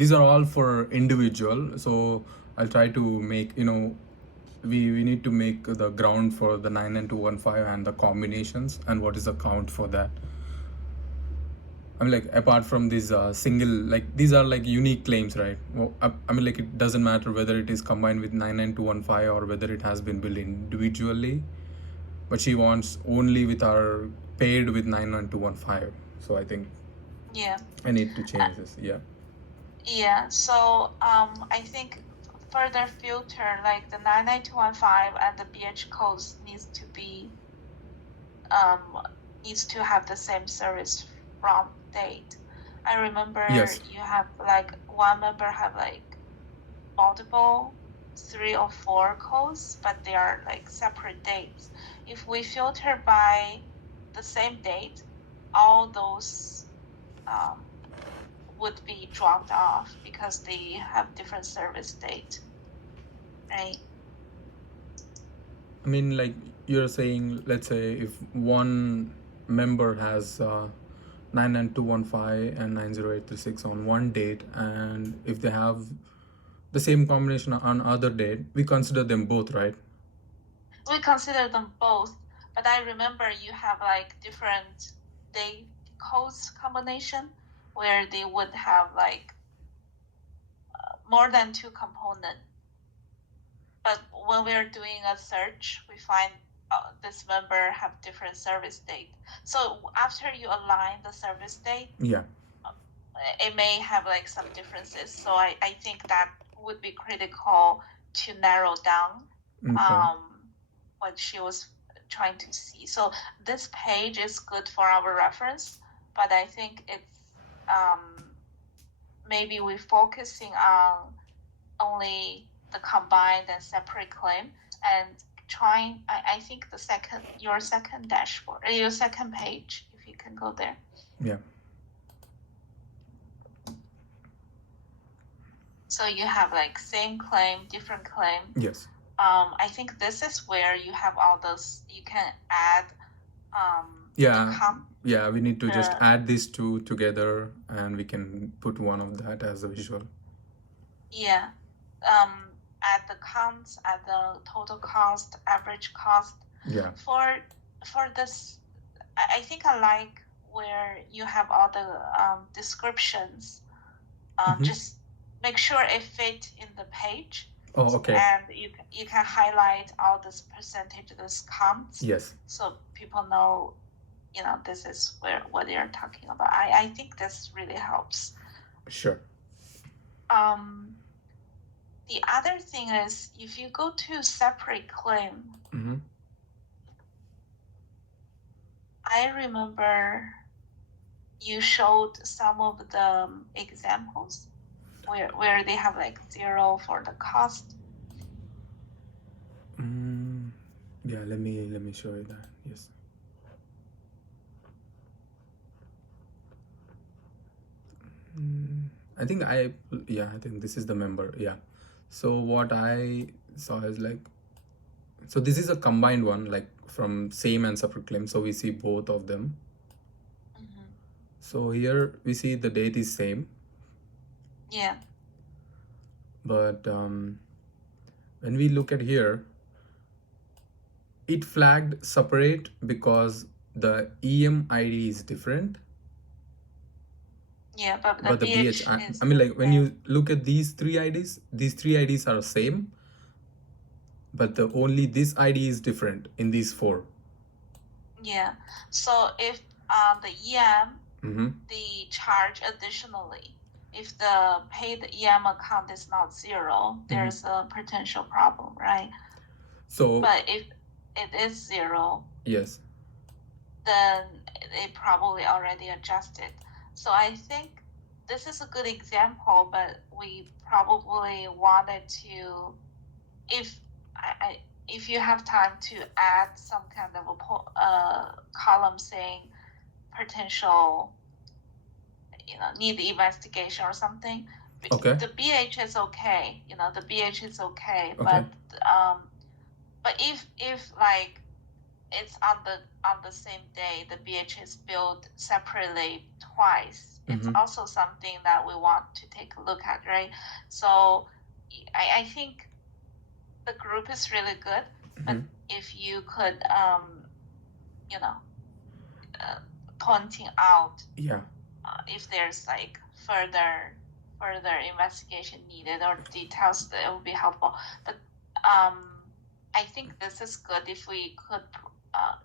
these are all for individual. So I'll try to make, we need to make the ground for the 99215 and the combinations and what is the count for that. I mean, like, apart from these single, like, these are like unique claims, right? Well, I mean, like, it doesn't matter whether it is combined with 99215 or whether it has been built individually, but she wants only with our paired with 99215. So I think Yeah. I need to change this. Yeah. Yeah. So I think further filter like the 99215 and the BH codes needs to have the same service from date. I remember Yes. you have like one member have like multiple 3 or 4 codes, but they are like separate dates. If we filter by the same date, all those would be dropped off because they have different service date, right? I mean, like, you're saying, let's say if one member has 99215 and 90836 on one date, and if they have the same combination on other date, we consider them both, right? We consider them both, but I remember you have like different date codes combination where they would have like more than 2 components. But when we're doing a search, we find this member have different service date. So after you align the service date, Yeah. it may have like some differences. So I think that would be critical to narrow down Okay. what she was trying to see. So this page is good for our reference, but I think it's maybe we're focusing on only the combined and separate claim and trying, I think your second dashboard, your second page, if you can go there. Yeah. So you have like same claim, different claim. Yes. I think this is where you have all those, you can add Yeah, we need to just add these two together and we can put one of that as a visual. Yeah. Add the counts, add the total cost, average cost. Yeah. For this, I think I like where you have all the descriptions. Just make sure it fit in the page. Oh, okay. And you can highlight all this percentage, this counts. Yes. So people know, this is what they're talking about. I think this really helps. Sure. The other thing is, if you go to separate claim, I remember you showed some of the examples where they have like 0 for the cost. Yeah, let me show you that. Yes. I think I think this is the member. Yeah. So what I saw is like, so this is a combined one, like from same and separate claim. So we see both of them. So here we see the date is same. Yeah. But when we look at here, it flagged separate because the EM ID is different. Yeah, but the BH I mean, like, when you look at these three IDs are same, but only this ID is different in these 4. Yeah. So if the EM, they charge additionally. If the paid EM account is not 0, there's a potential problem, right? So, but if it is 0, yes, then it probably already adjusted. So I think this is a good example, but we probably wanted to, if you have time to add some kind of a column saying potential, need investigation or something. Okay. The BH is okay. The BH is okay. Okay. But if like it's on the same day the BH is billed separately twice. It's Mm-hmm. also something that we want to take a look at, right? So I think the group is really good, but Mm-hmm. if you could you know pointing out Yeah. if there's like further investigation needed or details, that would be helpful. But I think this is good if we could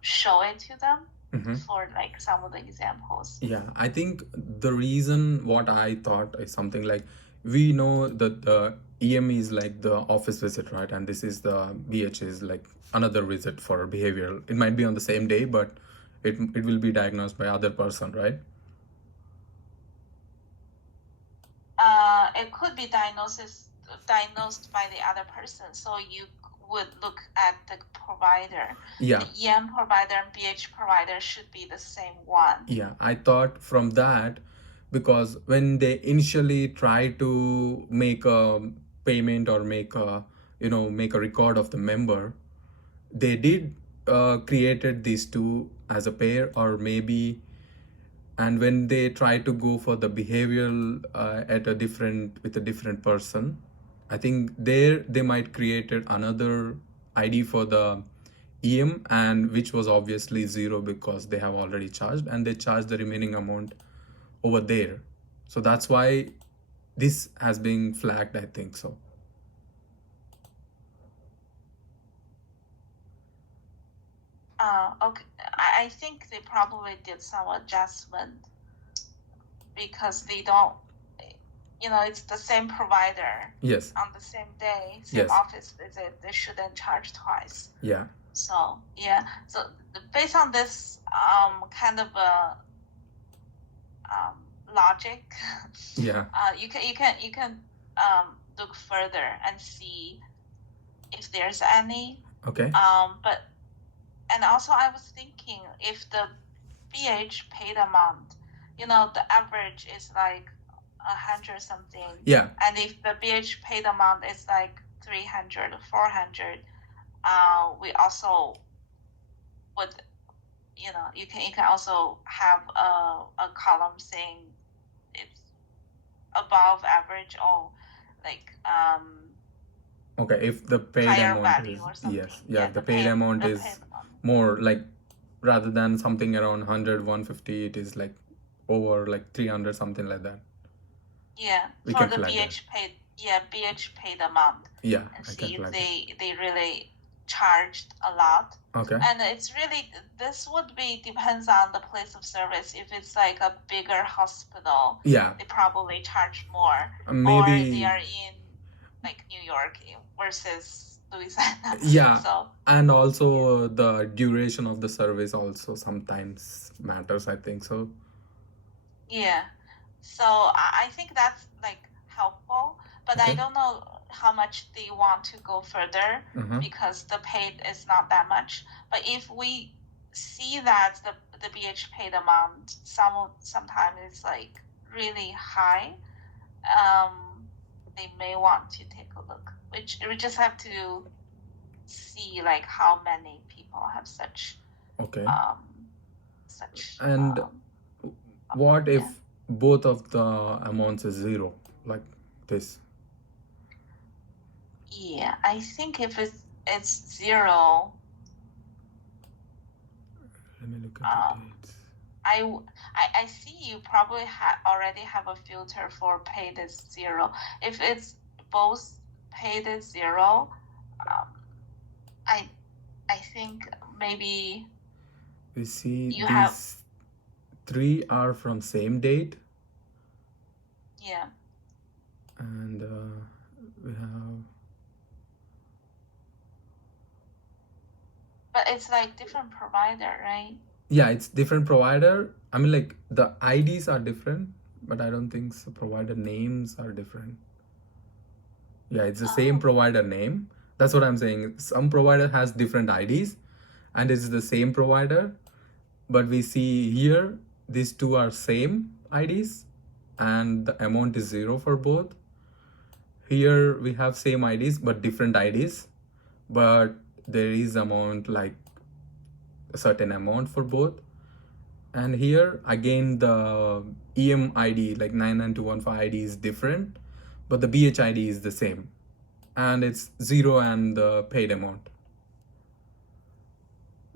show it to them Mm-hmm. for like some of the examples. Yeah, I think the reason what I thought is something like, we know that the EM is like the office visit, right? And this is the BH is like another visit for behavioral. It might be on the same day, but it will be diagnosed by other person, right? It could be diagnosed by the other person, so you would look at the provider. Yeah. The EM provider and BH provider should be the same one. Yeah, I thought from that, because when they initially try to make a payment or make a record of the member, they did created these two as a pair, or maybe, and when they try to go for the behavioral at a different with a different person, I think there they might created another ID for the EM, and which was obviously zero because they have already charged, and they charged the remaining amount over there. So that's why this has been flagged, I think so. Okay, I think they probably did some adjustment because they don't, it's the same provider Yes. on the same day, same Yes. office visit. They shouldn't charge twice. Yeah. So yeah, so based on this kind of a logic, Yeah. you can look further and see if there's any. Okay. But and also I was thinking if the BH paid amount, the average is like 100 something. Yeah. And if the BH paid amount is like 300, 400, we also would, you can also have a column saying it's above average or like Okay, if the paid higher amount value is, or something. yes, yeah, the paid amount is more like, rather than something around 100, 150, it is like over like 300, something like that. Yeah, We for can the flag that. BH paid amount. Yeah, And I see can if flag they really charged a lot. Okay. And it's really, this would be depends on the place of service. If it's like a bigger hospital, Yeah. they probably charge more. Maybe. Or they are in like New York versus Louisiana. Yeah. So, and also the duration of the service also sometimes matters, I think so. yeah. So I think that's like helpful, but I Okay. don't know how much they want to go further Mhm. because the paid is not that much. But if we see that the BH paid amount sometimes is like really high, they may want to take a look. Which we just have to see like how many people have such Okay. such And what if both of the amounts is zero, like this? Yeah, I think if it's zero, Let me look at the dates. I see you probably already have a filter for paid as zero. If it's both paid as zero, I think maybe We see you these have, 3 are from same date, yeah. and we have, But it's like different provider, right? yeah, it's different provider. I mean, like the IDs are different, but I don't think so provider names are different. Yeah, it's the same Oh. provider name. That's what I'm saying. Some provider has different IDs, and it's the same provider, but we see here these two are same IDs, and the amount is zero for both. Here we have same IDs but different IDs, but there is amount like a certain amount for both. And here again the EM ID, like 99215 ID, is different, but the BH ID is the same, and it's 0 and the paid amount.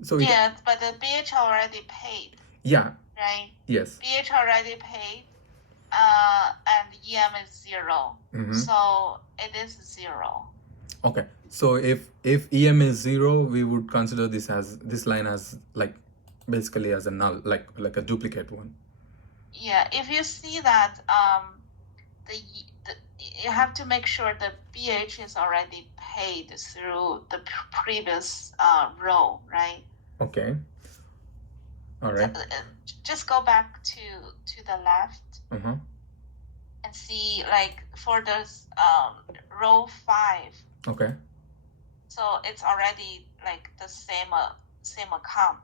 So it, Yeah, but the BH already paid, yeah, right? yes. BH already paid, and EM is 0. So it is 0. Okay, so if EM is 0, we would consider this line as like basically as a null, like a duplicate one. Yeah, if you see that you have to make sure the BH is already paid through the previous row, right? Okay. All right. Just go back to the left and see, like, for this row 5. Okay. So it's already like the same account,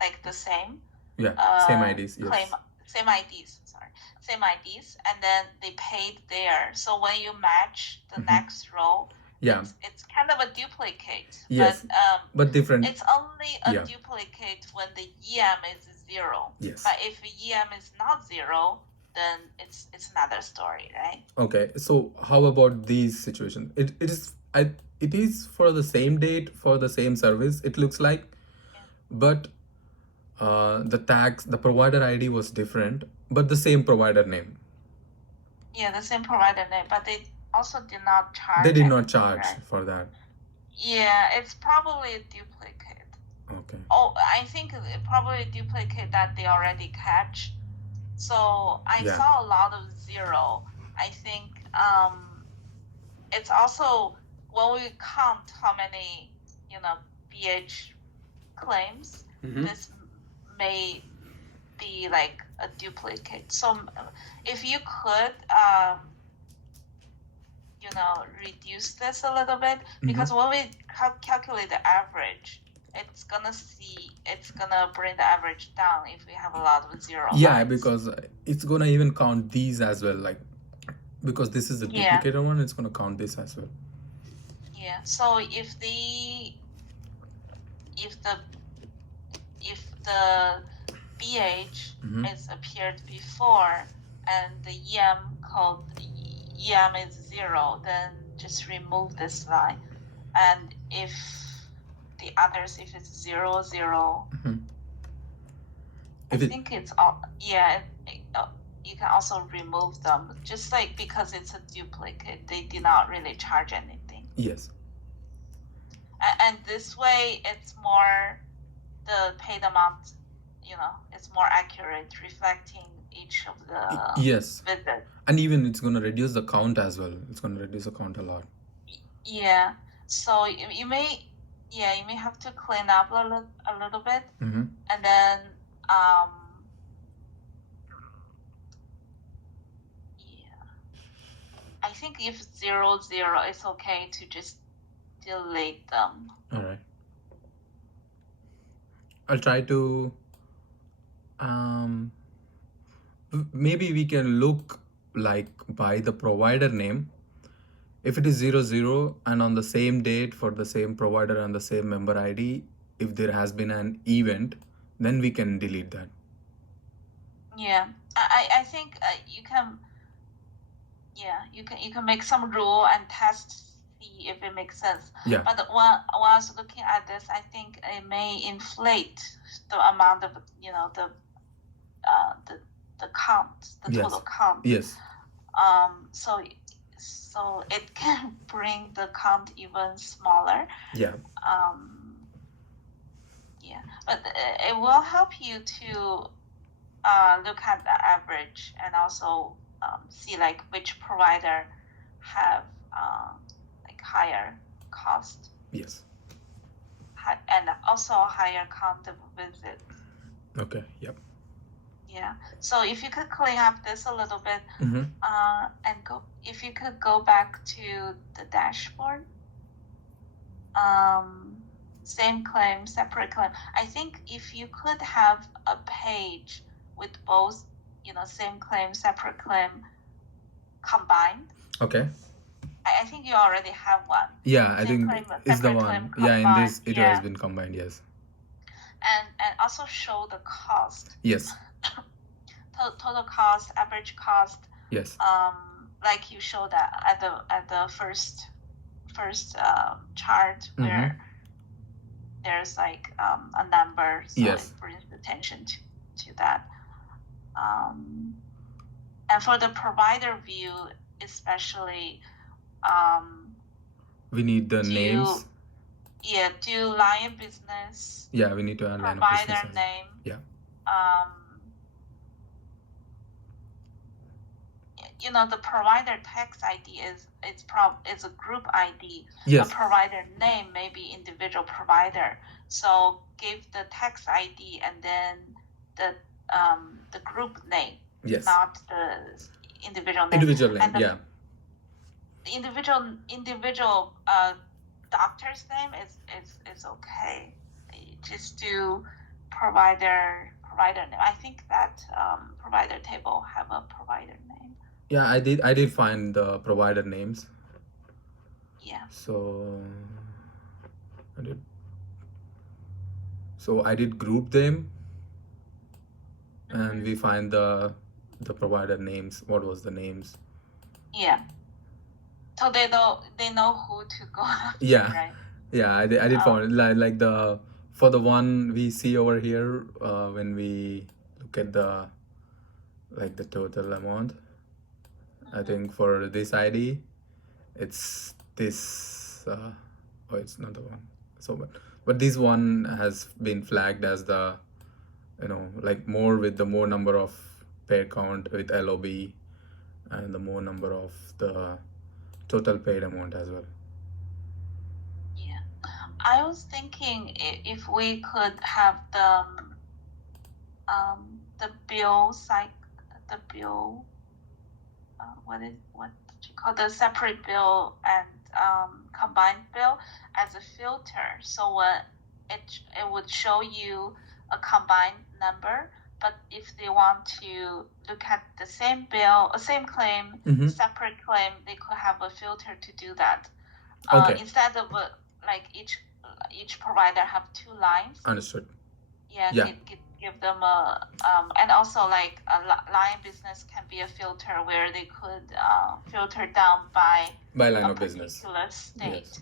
like the same. Yeah, same IDs. Yes. Same IDs. Sorry, same IDs, and then they paid there. So when you match the next row, yeah, it's kind of a duplicate. Yes, but different. It's only a duplicate when the EM is 0. Yes. But if EM is not 0, then it's another story, right? Okay, so how about these situations? It is for the same date for the same service, it looks like, but the provider ID was different, but the same provider name. Yeah, the same provider name, but they also did not charge. They did not charge for that. Yeah, it's probably a duplicate. Okay. Oh, I think it probably a duplicate that they already catch. So I saw a lot of 0. I think it's also when we count how many BH claims, this may be like a duplicate. So if you could reduce this a little bit, because when we calculate the average, it's gonna bring the average down if we have a lot of 0 lines. Because it's gonna even count these as well, like, because this is a duplicated one, it's gonna count this as well. Yeah, so if the BH is appeared before and the EM is 0, then just remove this line. And if the others, if it's 0, 0, I think it's all, you can also remove them, just like, because it's a duplicate, they did not really charge anything. Yes. And this way, it's more, the paid amount, it's more accurate, reflecting each of the visits. And even it's going to reduce the count as well. It's going to reduce the count a lot. Yeah. So you may have to clean up a little bit, and then I think if 0, 0, it's okay to just delete them. All right. I'll try to maybe we can look like by the provider name. If it is 0, 0 and on the same date for the same provider and the same member ID, if there has been an event, then we can delete that. Yeah, I think you can make some rule and test, see if it makes sense. Yeah. But when I was looking at this, I think it may inflate the amount of the count, the total count. Yes. So it can bring the count even smaller. Yeah. But it will help you to look at the average and also see like which provider have like higher cost. Yes. And also higher count of visits. Okay. Yep. Yeah. So if you could clean up this a little bit, and if you could go back to the dashboard, same claim, separate claim. I think if you could have a page with both, same claim, separate claim combined. Okay. I think you already have one. Yeah, I Same think claim, is the separate claim one. Yeah, in combined. this it Yeah, has been combined. Yes. and also show the cost, Yes. total cost, average cost. Yes. Like you showed that at the first chart Mm-hmm. where there's like a number, so Yes. it brings attention to that. And for the provider view, especially, We need the names. do line of business, Yeah, we need to add line of business. provider name. Yeah. You know, the provider tax ID is a group ID. Yes. A provider name may be individual provider. So give the tax ID and then the group name. Yes. Not the individual name. Individual name. And yeah. The individual doctor's name is okay. Just do provider name. I think that provider table have a provider name. Yeah, I did find the provider names. Yeah. So I did group them, and we find the provider names. What was the names? Yeah. So they know who to go after, Yeah. right? Yeah, I did find it. Like the for the one we see over here, when we look at the total amount, I think for this ID, it's this. Oh, it's not the one. So, but this one has been flagged as the, like more with the more number of paid count with LOB, and the more number of the total paid amount as well. Yeah, I was thinking if we could have the bill what you call the separate bill and combined bill as a filter, so it would show you a combined number. But if they want to look at the same bill, same claim, separate claim, they could have a filter to do that. Okay. Instead of like each provider have two lines. Understood. Yeah. Give them a and also like a line business can be a filter where they could filter down by line of business. Particular state. Yes.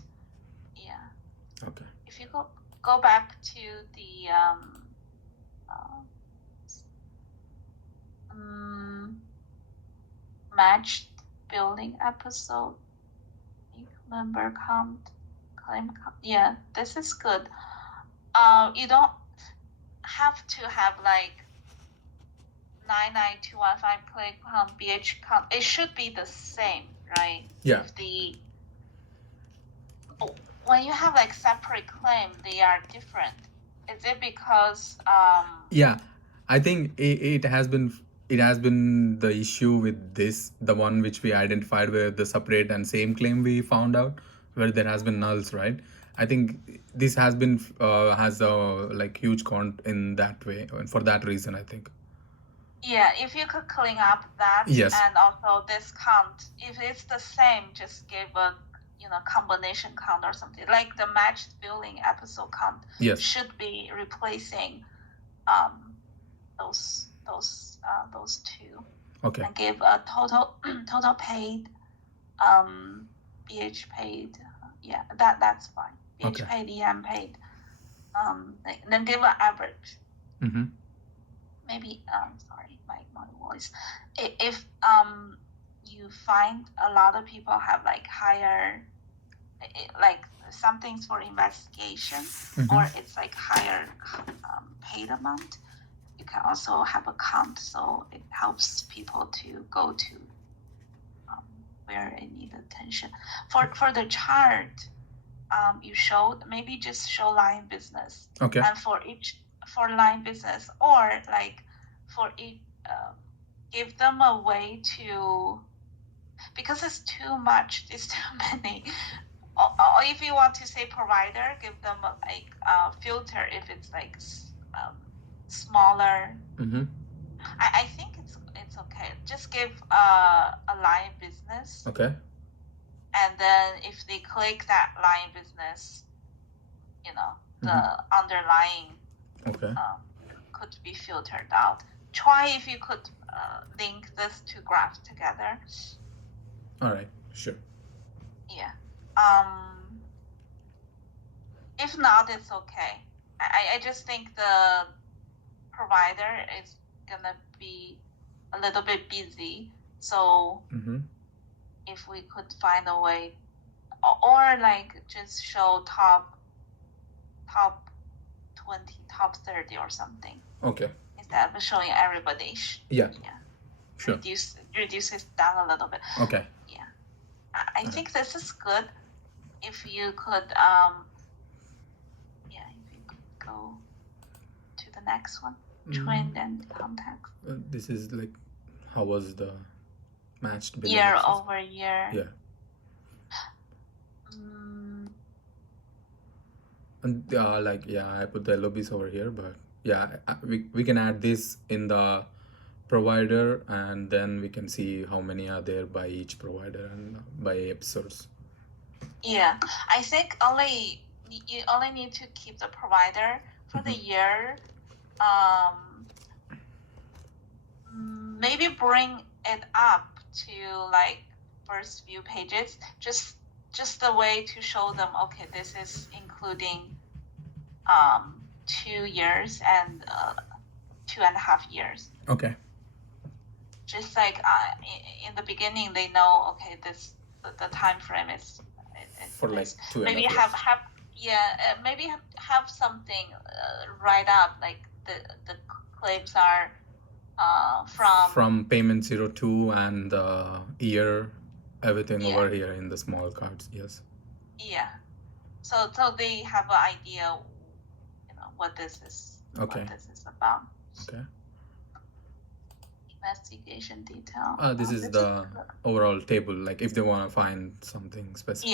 Yeah. Okay. If you go back to the matched billing episode, member count, claim count. Yeah, this is good. You don't have to have like 99215 claim count, BH count. It should be the same, right? Yeah. When you have like separate claim, they are different. Is it because Yeah, I think it has been the issue with this, the one which we identified where the separate and same claim we found out where there has been nulls, right? I think this has been has a like huge count in that way, and for that reason I think. Yeah, if you could clean up that. Yes. And also this count, if it's the same, just give a combination count or something. Like the matched billing episode count. Yes. Should be replacing those two. Okay. And give a total paid, BH paid. Yeah, that's fine. BH Okay. paid, EM paid. Then give an average. Mm-hmm. Maybe sorry, my voice. If you find a lot of people have like higher, like some things for investigation, or it's like higher paid amount, you can also have a count, so it helps people to go to where it need attention. For the chart, you showed, maybe just show line business. Okay. And for line business, or like for each, give them a way to, because it's too much, it's too many. Or if you want to say provider, give them like a filter if it's like smaller. I think it's okay. Just give a line business. Okay. and then if they click that line business, the underlying Okay. could be filtered out. Try if you could link this two graphs together. All right. Sure. Yeah. If not, it's okay. I just think the provider is gonna be a little bit busy. So if we could find a way, or like just show top 20, top 30 or something. Okay. Instead of showing everybody. Yeah. Sure. Reduce it down a little bit. Okay. Yeah. I think this is good. If you could, if you could go to the next one, trend and context. This is like, how was the matched billing Year access? over year. Yeah. And I put the LOBs over here, but yeah, we can add this in the provider, and then we can see how many are there by each provider and by episodes. Yeah, I think you only need to keep the provider for the year. Maybe bring it up to like first few pages, just the way to show them, okay, this is including 2 years and 2.5 years. Okay. Just like in the beginning, they know, okay, the time frame is for like 2.5 maybe years. Maybe have something write up, like the claims are from payment 02 and the year, everything over here in the small cards. Yes. Yeah. So they have an idea, what this is. Okay. What this is about. Okay. Investigation detail. This is the overall table. Like if they want to find something specific.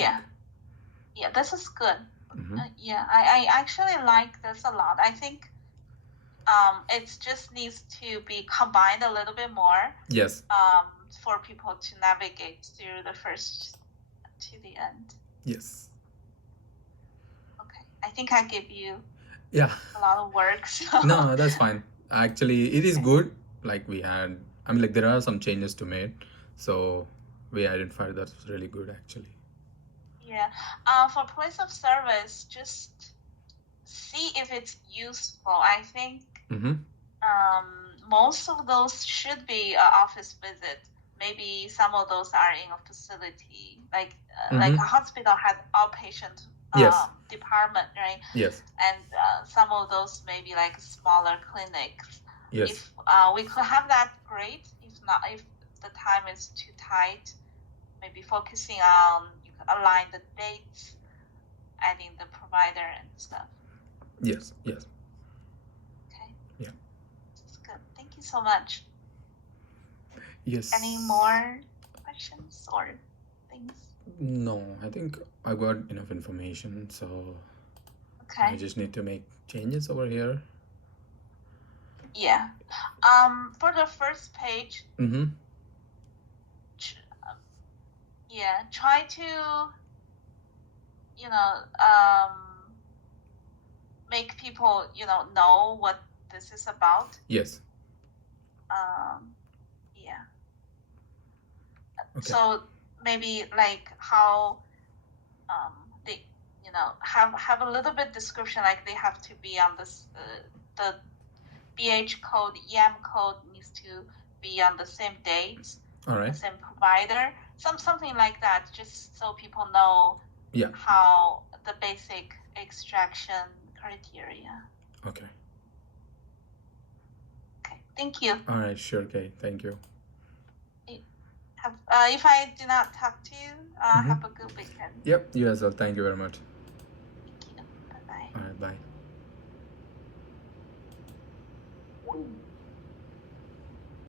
Yeah, this is good. I actually like this a lot. I think it just needs to be combined a little bit more. Yes. For people to navigate through the first to the end. Yes. Okay, I think I give you a lot of work. So. No, that's fine. Actually, it is good. Like there are some changes to make, so we identified that's really good actually. Yeah. For place of service, just see if it's useful. I think most of those should be an office visit. Maybe some of those are in a facility, like a hospital had outpatient department, right? Yes. And some of those maybe like smaller clinics. Yes. If we could have that, great. If not, if the time is too tight, maybe focusing on, you can align the dates, adding the provider and stuff. Yes. Okay. Yeah. That's good. Thank you so much. Yes. Any more questions or things? No, I think I got enough information, so okay. I just need to make changes over here. Yeah. For the first page, try to, make people, know what this is about. Yes. Yeah. Okay. So maybe like how they, have a little bit description, like they have to be on this, the BH code, EM code needs to be on the same dates. All right. The same provider, something like that, just so people know how the basic extraction criteria. Okay. Okay, thank you. All right, sure, okay, thank you. If I do not talk to you, have a good weekend. Yep, you as well. Thank you very much. Thank you. Bye-bye. All right, bye.